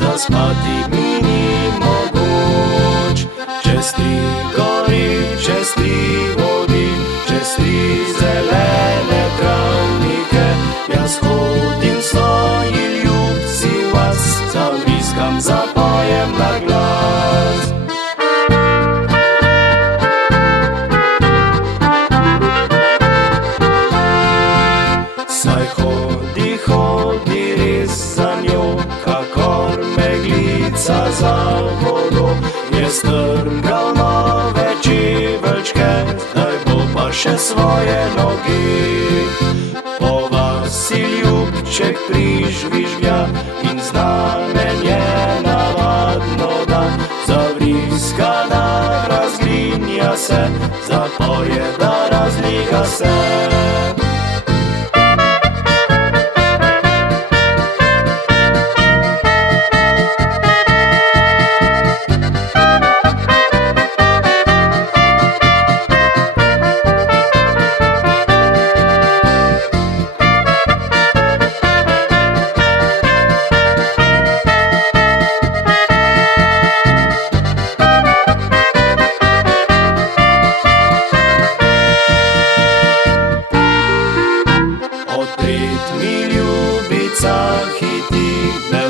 Zaspati mi ni mogoč, čez 3 gori, čez 3 vodi, čez 3 zelene travnike. Jaz hodim svoji ljubci vas, zavriskam, zapojem na glas. Saj hodi, hodi res za njo, kakor meglica za vodo. Je strgal nove čeveljčke, zdaj bo pa še svoje noge. Po vasi ljubček prižvižgja in znamenje navadno da. Zavriskana razgrinja se, zapoje da razliga se.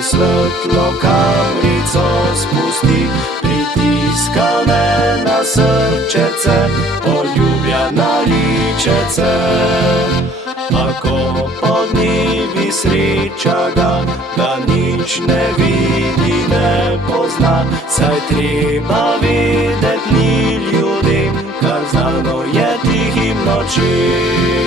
Svetlo kamrico spusti, pritiska me na srčece, poljubja na ličece. Ako podnevi sreča ga, da nič ne vidi, ne pozna. Saj treba vedet ni ljudem, kar znano je tihim nočem.